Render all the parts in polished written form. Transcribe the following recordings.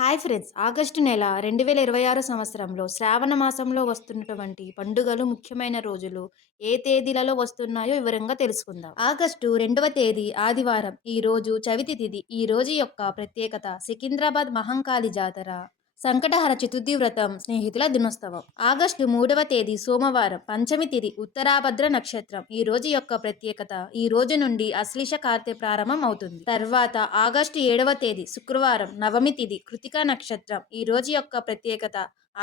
Hi friends! August నెల 2026 సంవత్సరంలో శ్రావణ మాసంలో వస్తున్నటువంటి పండుగలు, ముఖ్యమైన రోజులు ఏ తేదీలలో వస్తున్నాయో వివరంగా తెలుసుకుందాం. ఆగస్టు 2వ తేదీ ఆదివారం. ఈ రోజు చవితి తిథి. ఈ రోజు యొక్క ప్రత్యేకత సికింద్రాబాద్ మహంకాళి జాతర, సంకటహర చతుర్థి వ్రతం, స్నేహితుల దినోత్సవం. ఆగస్టు 3వ తేదీ సోమవారం. పంచమి తిథి ఉత్తరాభద్ర నక్షత్రం. ఈ రోజు యొక్క ప్రత్యేకత ఈ రోజు నుండి అశ్లీష కార్తె ప్రారంభం అవుతుంది. తర్వాత ఆగస్టు 7వ తేదీ శుక్రవారం. నవమి తిథి కృతికా నక్షత్రం. ఈ రోజు యొక్క ప్రత్యేకత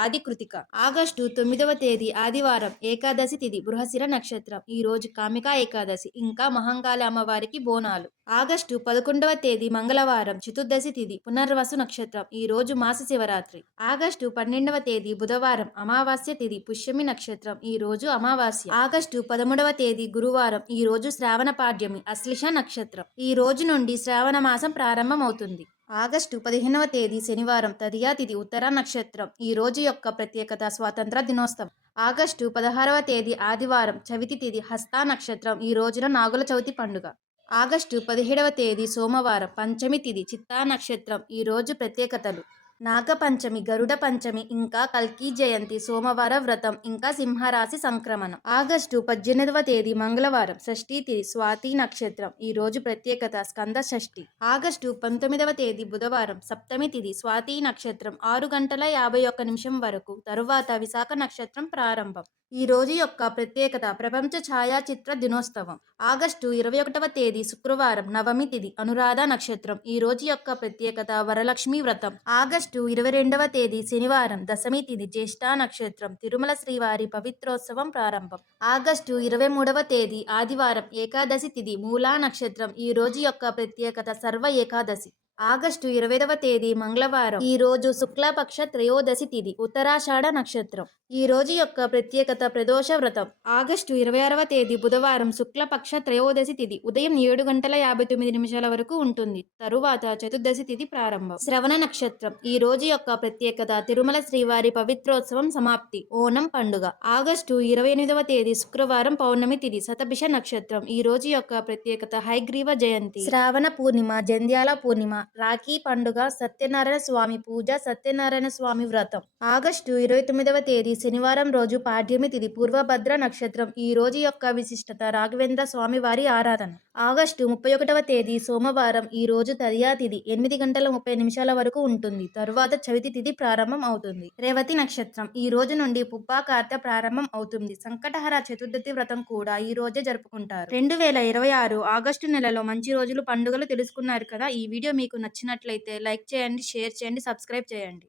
ఆది కృతిక. ఆగస్టు 9వ తేదీ ఆదివారం. ఏకాదశి తిథి బృహశిర నక్షత్రం. ఈ రోజు కామికా ఏకాదశి, ఇంకా మహంకాళి అమ్మవారికి బోనాలు. ఆగస్టు 11వ తేదీ మంగళవారం. చతుర్దశి తిథి పునర్వసు నక్షత్రం. ఈ రోజు మాస శివరాత్రి. ఆగస్టు 12వ తేదీ బుధవారం. అమావాస్య తిథి పుష్యమి నక్షత్రం. ఈ రోజు అమావాస్య. ఆగస్టు 13వ తేదీ గురువారం. ఈ రోజు శ్రావణ పాడ్యమి అశ్లిష నక్షత్రం. ఈ రోజు నుండి శ్రావణ మాసం ప్రారంభం అవుతుంది. ఆగస్టు 15వ తేదీ శనివారం. తదియా తిథి ఉత్తర నక్షత్రం. ఈ రోజు యొక్క ప్రత్యేకత స్వాతంత్ర దినోత్సవం. ఆగస్టు 16వ తేదీ ఆదివారం. చవితి తిథి హస్త నక్షత్రం. ఈ రోజున నాగుల చవితి పండుగ. ఆగస్టు 17వ తేదీ సోమవారం. పంచమి తిథి చిత్తా నక్షత్రం. ఈ రోజు ప్రత్యేకతలు: నాగపంచమి, గరుడ పంచమి, ఇంకా కల్కి జయంతి, సోమవార వ్రతం, ఇంకా సింహరాశి సంక్రమణం. ఆగస్టు 18వ తేదీ మంగళవారం. షష్ఠీ తిథి స్వాతి నక్షత్రం. ఈ రోజు ప్రత్యేకత స్కంద షష్ఠి. ఆగస్టు 19వ తేదీ బుధవారం. సప్తమి తిథి స్వాతి నక్షత్రం 6 గంటల 51 నిమిషం వరకు. తరువాత విశాఖ నక్షత్రం ప్రారంభం. ఈ రోజు యొక్క ప్రత్యేకత ప్రపంచ ఛాయాచిత్ర దినోత్సవం. ఆగస్టు 21వ తేదీ శుక్రవారం. నవమి తిథి అనురాధ నక్షత్రం. ఈ రోజు యొక్క ప్రత్యేకత వరలక్ష్మి వ్రతం. ఆగస్టు 22వ తేదీ శనివారం. దశమి తిథి జ్యేష్ఠ నక్షత్రం. తిరుమల శ్రీవారి పవిత్రోత్సవం ప్రారంభం. ఆగస్టు 23వ తేదీ ఆదివారం. ఏకాదశి తిథి మూలా నక్షత్రం. ఈ రోజు యొక్క ప్రత్యేకత సర్వ ఏకాదశి. ఆగస్టు 20వ తేదీ మంగళవారం. ఈ రోజు శుక్లపక్ష త్రయోదశి తిథి ఉత్తరాషాఢ నక్షత్రం. ఈ రోజు యొక్క ప్రత్యేకత ప్రదోష వ్రతం. ఆగస్టు 26వ తేదీ బుధవారం. శుక్లపక్ష త్రయోదశి తిథి ఉదయం 7 గంటల 59 నిమిషాల వరకు ఉంటుంది. తరువాత చతుర్దశి తిథి ప్రారంభం. శ్రవణ నక్షత్రం. ఈ రోజు యొక్క ప్రత్యేకత తిరుమల శ్రీవారి పవిత్రోత్సవం సమాప్తి. ఓనం పండుగ. ఆగస్టు 28వ తేదీ శుక్రవారం. పౌర్ణమి తిథి శతభిష నక్షత్రం. ఈ రోజు యొక్క ప్రత్యేకత హయగ్రీవ జయంతి. శ్రావణ పూర్ణిమ, జంధ్యాల పూర్ణిమ, రాఖీ పండుగ, సత్యనారాయణ స్వామి పూజ, సత్యనారాయణ స్వామి వ్రతం. ఆగస్టు 29వ తేదీ శనివారం రోజు పాడ్యమి తిథి పూర్వభద్ర నక్షత్రం. ఈ రోజు యొక్క విశిష్టత రాఘవేంద్ర స్వామి వారి ఆరాధన. ఆగస్టు 31వ తేదీ సోమవారం. ఈ రోజు తదియా తిథి 8 గంటల 30 నిమిషాల వరకు ఉంటుంది. తరువాత చవితి తిథి ప్రారంభం అవుతుంది. రేవతి నక్షత్రం. ఈ రోజు నుండి పుబ్బా కార్తె ప్రారంభం అవుతుంది. సంకటహర చతుర్థి వ్రతం కూడా ఈ రోజే జరుపుకుంటారు. 2026 ఆగస్టు నెలలో మంచి రోజులు, పండుగలు తెలుసుకున్నారు కదా. ఈ వీడియో మీకు నచ్చినట్లయితే లైక్ చేయండి, షేర్ చేయండి, సబ్స్క్రైబ్ చేయండి.